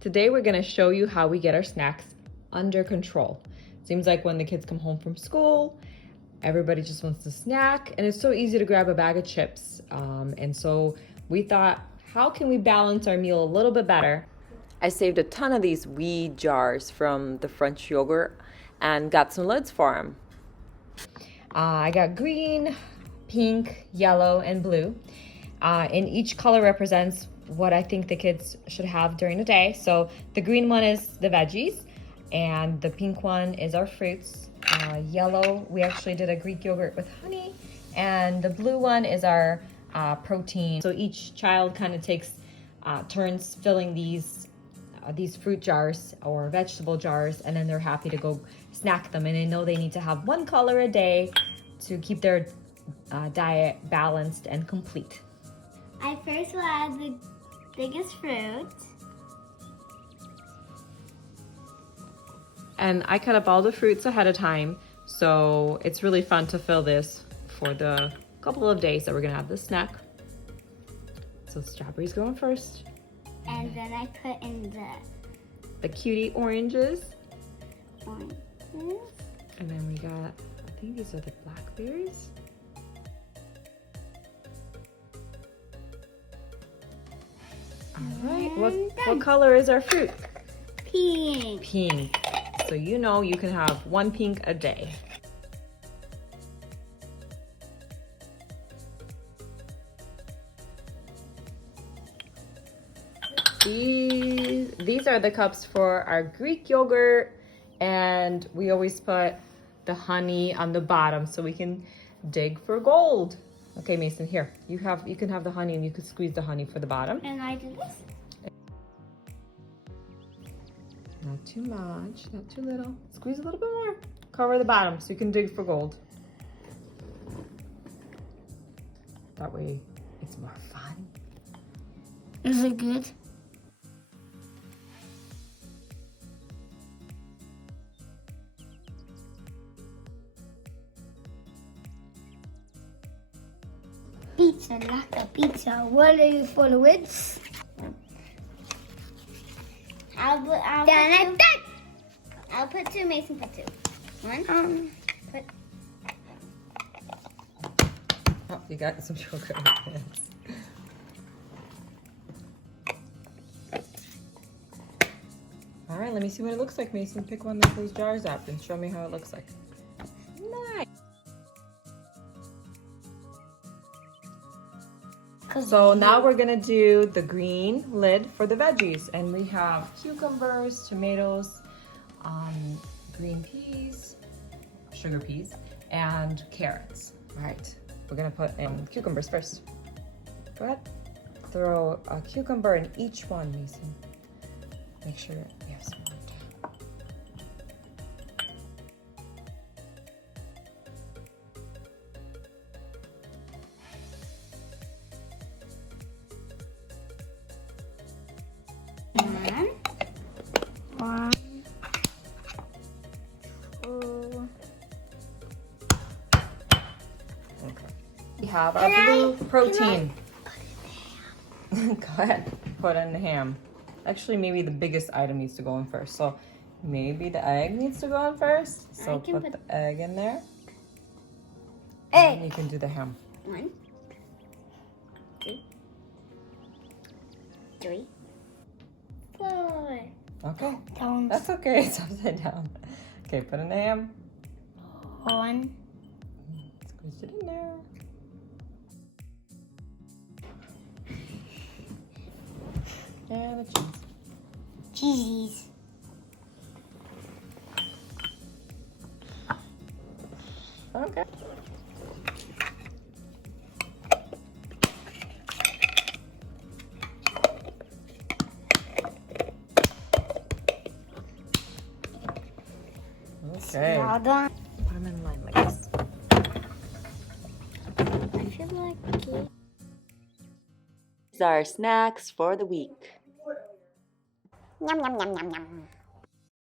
Today we're gonna show you how we get our snacks under control. Seems like when the kids come home from school, everybody just wants to snack, and it's so easy to grab a bag of chips. And so we thought, how can we balance our meal a little bit better? I saved a ton of these wee jars from the French yogurt and got some lids for them. I got green, pink, yellow, and blue. And each color represents what I think the kids should have during the day. So the green one is the veggies, and the pink one is our fruits. Yellow, we actually did a Greek yogurt with honey, and the blue one is our protein. So each child kind of takes turns filling these fruit jars or vegetable jars, and then they're happy to go snack them, and they know they need to have one color a day to keep their diet balanced and complete. I first will add the biggest fruit. And I cut up all the fruits ahead of time, so it's really fun to fill this for the couple of days that we're gonna have this snack. So strawberries going first. And then I put in the cutie oranges. oranges. And then we got, I think these are the blackberries. All right, what color is our fruit? Pink. Pink. So you know you can have one pink a day. These are the cups for our Greek yogurt, and we always put the honey on the bottom so we can dig for gold. Okay, Mason, here. You can have the honey, and you can squeeze the honey for the bottom. And I do this. Not too much, not too little. Squeeze a little bit more. Cover the bottom so you can dig for gold. That way it's more fun. Is it good? Pizza, like a pizza. What are you for the lids? I'll put two, Mason put two. One, put. Oh, you got some sugar. All right, let me see what it looks like, Mason. Pick one of those jars up and show me how it looks like. Nice. So now we're gonna do the green lid for the veggies, and we have cucumbers, tomatoes, green peas, sugar peas, and carrots. All right, we're gonna put in cucumbers first. Go ahead, throw a cucumber in each one, Mason. Make sure you have some on top. One, two. Okay. We have our blue protein. Go ahead, put in the ham. Actually, maybe the biggest item needs to go in first. So maybe the egg needs to go in first. So put the egg in there. And you can do the ham. 1, 2, 3, 4. Okay. That's okay. It's upside down. Okay, put in the ham. 1. Squeeze it in there. And the cheese. Cheesies. Okay. Okay. All done. Put them in line like this. I feel like cake. These are our snacks for the week. Yum, yum, yum, yum, yum.